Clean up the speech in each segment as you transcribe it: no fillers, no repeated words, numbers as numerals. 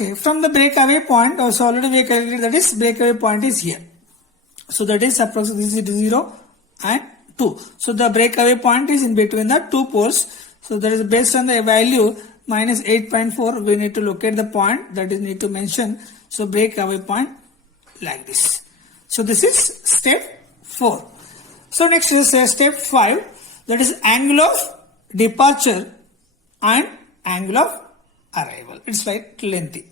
Okay, from the breakaway point, so already we calculated that is breakaway point is here. So that is approximately 0 and 2. So the breakaway point is in between the two poles. So that is based on the value minus 8.4. We need to locate the point, that is need to mention. So breakaway point like this. So this is step 4. So next is step 5. That is angle of departure and angle of arrival. It's like lengthy.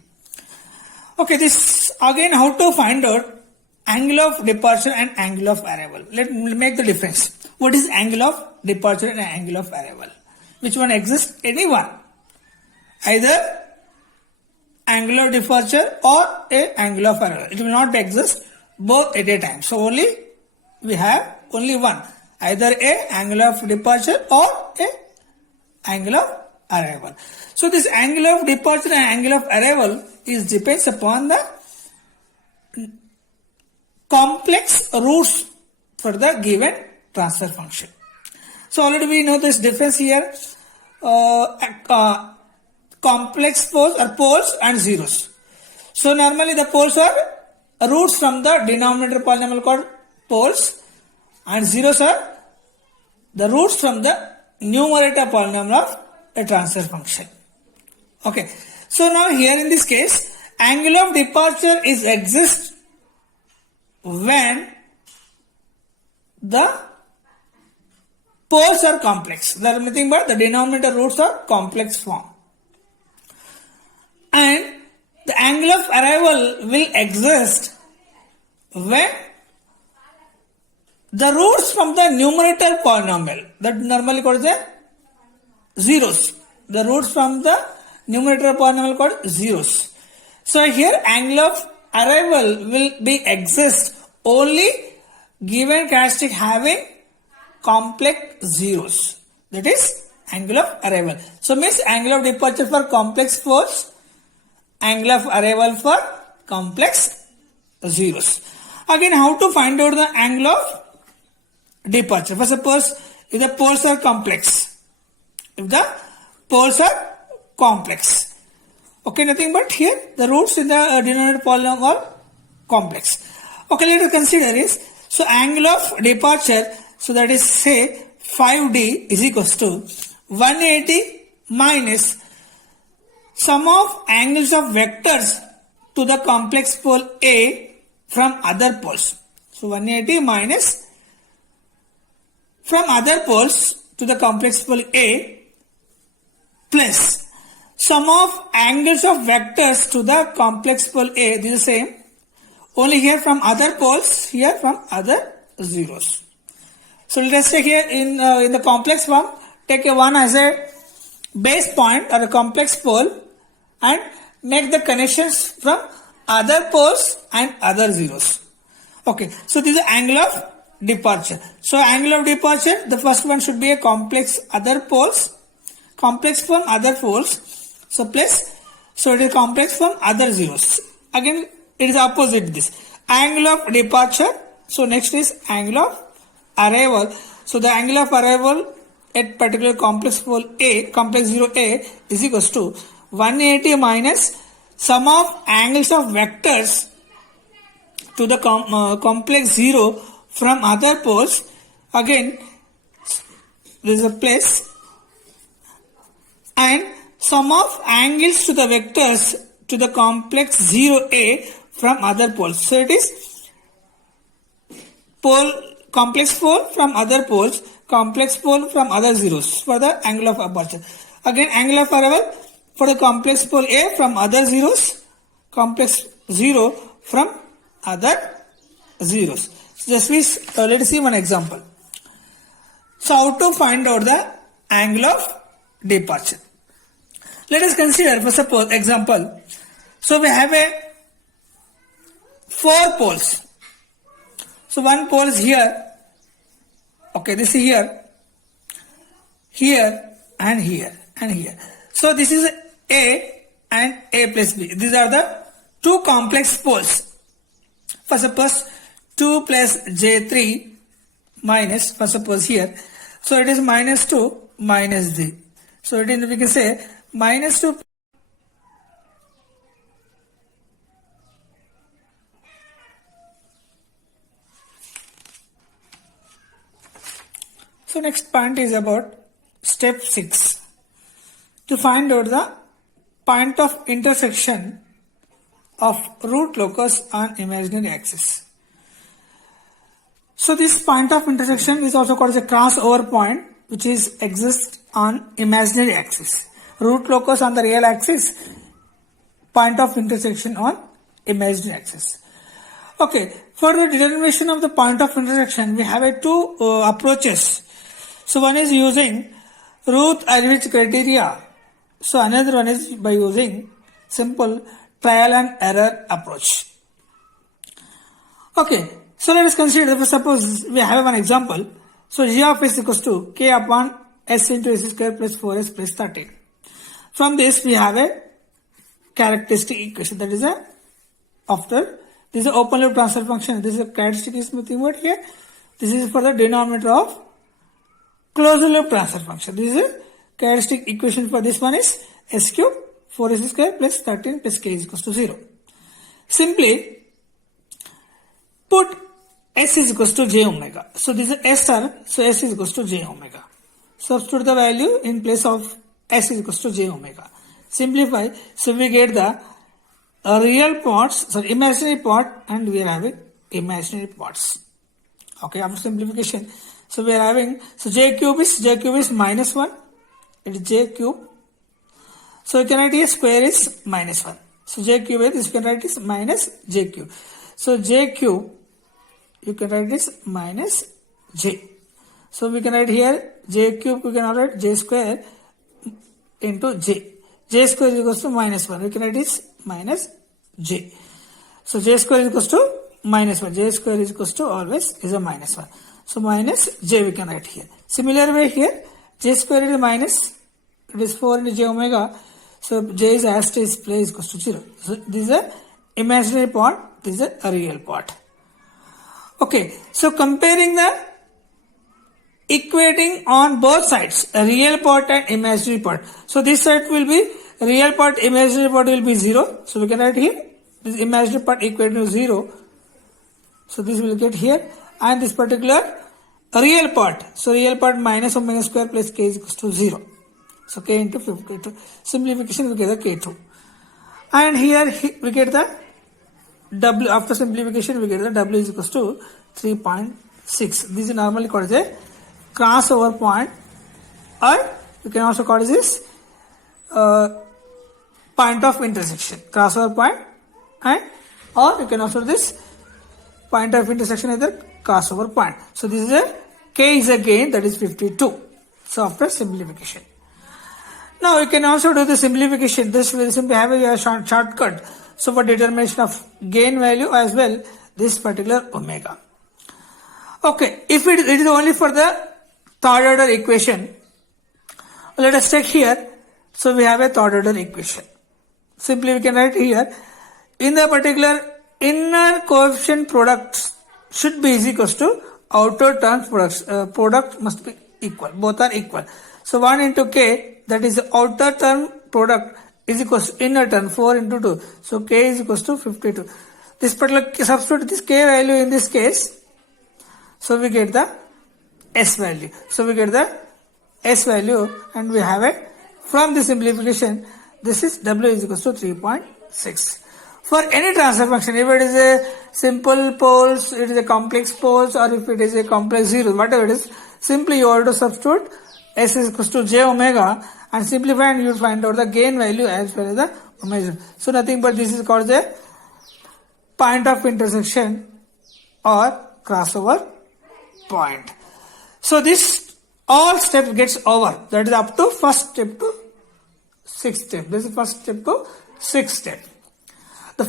Okay, this again how to find out angle of departure and angle of arrival. Let me make the difference. What is angle of departure and angle of arrival? Which one exists? Any one. Either angle of departure or a angle of arrival. It will not exist both at a time. So only we have only one. Either a angle of departure or a angle of arrival. So this angle of departure and angle of arrival is depends upon the complex roots for the given transfer function. So already we know this difference here. Complex poles are poles and zeros. So normally the poles are roots from the denominator polynomial called poles, and zeros are the roots from the numerator polynomial of a transfer function. Okay. So now here in this case, angle of departure is exist when the poles are complex. There is nothing but the denominator roots are complex form. And the angle of arrival will exist when the roots from the numerator polynomial, that normally called the zeros. The roots from the numerator polynomial called zeros. So here angle of arrival will be exist only given characteristic having complex zeros. That is angle of arrival. So means angle of departure for complex poles, angle of arrival for complex zeros. Again, how to find out the angle of departure? For suppose if the poles are complex. If the poles are complex. Okay, nothing but here the roots in the denominator polynomial are complex. Okay, let us consider is, so angle of departure, so that is say 5D is equals to 180 minus sum of angles of vectors to the complex pole A from other poles. So 180 minus from other poles to the complex pole A plus sum of angles of vectors to the complex pole A. This is the same. Only here from other poles, here from other zeros. So let us take here in the complex form, take a one as a base point or a complex pole and make the connections from other poles and other zeros. Okay, so this is the angle of departure. So angle of departure, the first one should be a complex other poles, complex from other poles. So plus, so it is complex from other zeros. Again, it is opposite this. Angle of departure. So next is angle of arrival. So the angle of arrival at particular complex pole A, complex zero A is equals to 180 minus sum of angles of vectors to the complex zero from other poles. Again, there is a place, and sum of angles to the vectors to the complex 0A from other poles. So it is pole, complex pole from other poles, complex pole from other zeros for the angle of aperture. Again, angle of arrival for the complex pole A from other zeros, complex 0 from other zeros. So just please let us see one example. So how to find out the angle of departure? Let us consider, for suppose example. So we have a 4 poles. So one pole is here. Okay, this is here, here and here and here. So this is A and A plus B. These are the two complex poles. For suppose 2 plus J3 minus, for suppose here. So it is minus 2 minus Z. So it is, we can say minus 2 So next point is about step 6. To find out the point of intersection of root locus on imaginary axis. So this point of intersection is also called as a crossover point, which exists on imaginary axis. Root locus on the real axis, point of intersection on imaginary axis. Okay, for the determination of the point of intersection, we have two approaches. So one is using Routh-Hurwitz criteria. So another one is by using simple trial and error approach. Okay, so let us consider, suppose we have one example. So g of s equals to k upon s into s square plus 4s plus 13. From this we have a characteristic equation, that is this is an open loop transfer function. This is a characteristic is nothing but here. This is for the denominator of closed loop transfer function. This is a characteristic equation for this one is s cube 4s square plus 13 plus k is equals to 0. Simply put s is equals to j omega. So this is s term, so s is equals to j omega. Substitute the value in place of s is equals to j omega. Simplify, so we get the real parts, so imaginary part, and we are having imaginary parts. Okay, after simplification, so we are having, so j cube is minus 1, it is j cube. So you can write here square is minus 1. So j cube is, you can write is minus j cube. So j cube, you can write this minus j. So we can write here j cube, we can write j square into j. J square is equals to minus 1. We can write this minus j. So j square is equals to minus 1. J square is equals to always is a minus 1. So minus j we can write here. Similar way here, j square is minus, it is 4 into j omega. So j is as it is place equals to 0. So this is a imaginary part, this is a real part. Okay, so comparing the equating on both sides, a real part and imaginary part. So this side will be real part, imaginary part will be 0. So we can write here, this imaginary part equating to 0. So this will get here, and this particular real part. So real part minus omega square plus k is equals to 0. So k into 52. Simplification we get the k2. And here we get the w, after simplification we get the w is equals to 3.6. This is normally called as a crossover point, or you can also call this point of intersection, crossover point, and or you can also this point of intersection is the crossover point. So this is a k is again that is 52. So after simplification, now you can also do the simplification. This will simply have a shortcut. So for determination of gain value as well, this particular omega. Okay, if it is only for the third order equation, let us check here. So we have a third order equation. Simply we can write here, in the particular inner coefficient products should be is equals to outer terms products. Product must be equal, both are equal. So 1 into k, that is the outer term product, is equals to inner term 4 into 2. So k is equals to 52. This particular, substitute this k value in this case. So we get the s value. So we get the s value, and we have it from the simplification. This is w is equals to 3.6. For any transfer function, if it is a simple poles, it is a complex poles, or if it is a complex zero, whatever it is, simply you have to substitute s is equals to j omega and simplify, and you will find out the gain value as well as the omega. So nothing but this is called the point of intersection or crossover point. So this all step gets over. That is up to first step to sixth step. This is first step to sixth step. The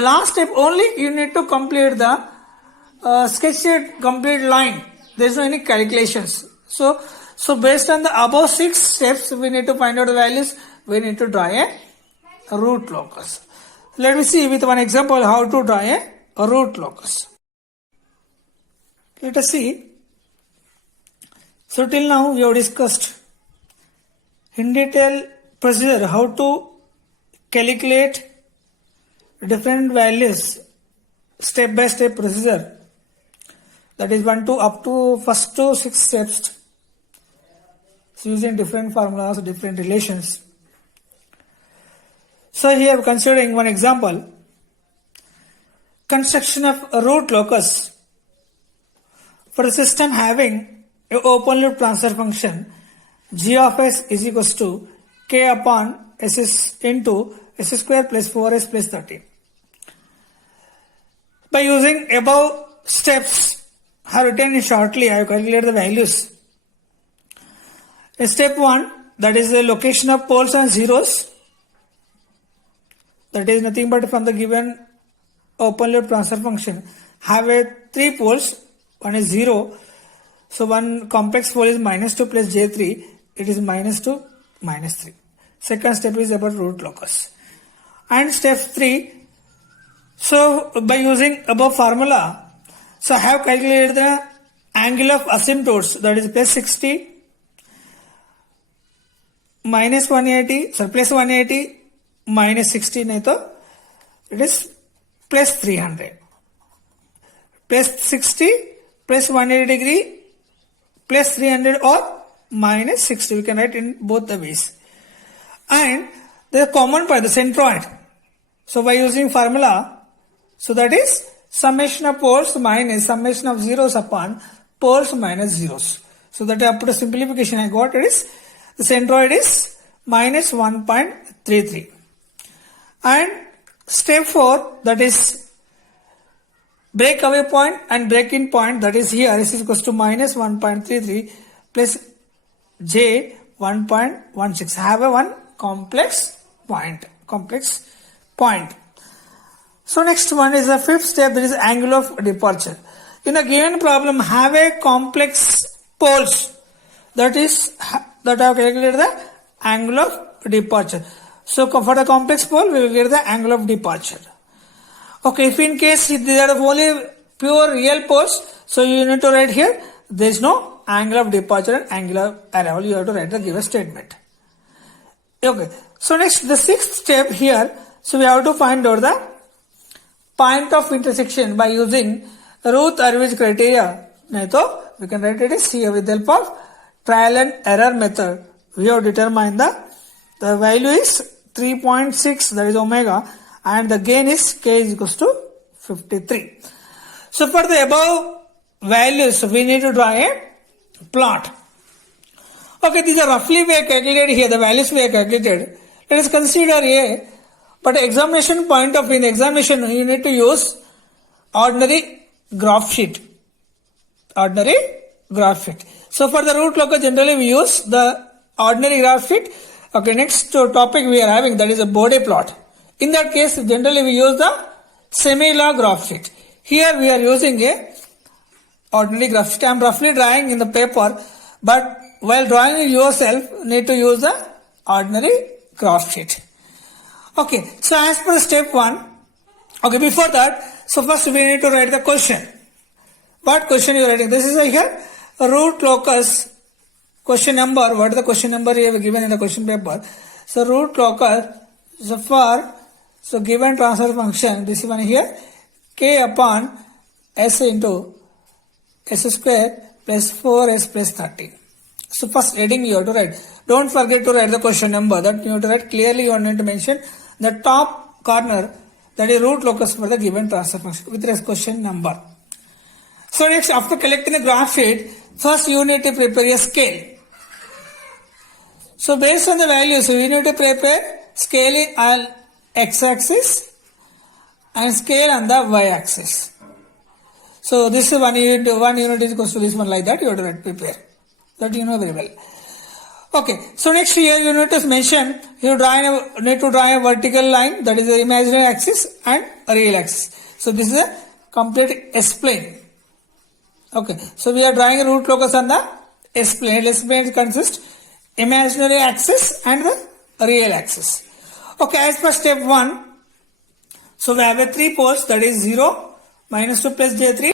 last step only you need to complete the sketched complete line. There is no any calculations. So based on the above 6 steps, we need to find out the values. We need to draw a root locus. Let me see with one example how to draw a root locus. Let us see. So till now we have discussed in detail procedure how to calculate different values, step by step procedure, that is 1 to up to first to 6 steps So using different formulas, different relations. So here considering one example, construction of a root locus for a system having a open loop transfer function g of s is equals to k upon s into s square plus 4s plus 13. By using above steps, I have written shortly, I have calculated the values. In step 1, that is the location of poles and zeros. That is nothing but from the given open loop transfer function, have a 3 poles, one is 0. So one complex pole is -2 plus j3, it is -2, -3. Second step is about root locus. And step 3, so by using above formula, so I have calculated the angle of asymptotes, that is plus 60, minus 180, so plus 180, minus 60, it is plus 300. Plus 60, plus 180 degree, plus 300 or minus 60. We can write in both the ways. And the common point, the centroid. So by using formula, so that is summation of poles minus summation of zeros upon poles minus zeros. So that after simplification I got, it is the centroid is minus 1.33. And step 4, that is breakaway point and break-in point, that is here s is equals to minus 1.33 plus j 1.16. Have a one complex point. So next one is the fifth step, that is angle of departure. In a given problem, have a complex poles, that I have calculated the angle of departure. So for the complex pole, we will get the angle of departure. Okay, if in case these are only pure real poles, so you need to write here, there is no angle of departure and angle of arrival. You have to write the given statement. Okay, so next the sixth step here, so we have to find out the point of intersection by using Routh-Hurwitz criteria. So we can write it as here with the help of trial and error method. We have determined the value is 3.6, that is omega, and the gain is k is equals to 53. So for the above values, we need to draw a plot. Okay, these are roughly we have calculated here, the values we have calculated. Let us consider a, but examination point of view, in examination you need to use ordinary graph sheet. So for the root locus, generally we use the ordinary graph sheet. Okay, next topic we are having, that is a Bode plot. In that case, generally we use the semi-log graph sheet. Here we are using a ordinary graph sheet. I am roughly drawing in the paper, but while drawing yourself, need to use the ordinary graph sheet. Okay, so as per step 1, okay, before that, so first we need to write the question. What question you are writing? This is here, a root locus. Question number, what is the question number you have given in the question paper? So root locus, so given transfer function, this one here, k upon s into s square plus 4s plus 13. So first heading you have to write. Don't forget to write the question number, that you have to write clearly. You need to mention the top corner, that is root locus for the given transfer function with this question number. So next, after collecting the graph sheet, first you need to prepare a scale. So based on the values, so you need to prepare scale on x-axis and scale on the y-axis. So this is one unit is equals to this one, like that you have to prepare. That you know very well. Okay, so next here you need to mention, you need to draw a vertical line, that is the imaginary axis and a real axis. So this is a complete S-plane. Okay, so we are drawing a root locus on the S-plane. S-plane consists imaginary axis and the real axis. Okay, as per step 1, so we have a 3 poles, that is 0, -2 plus j3.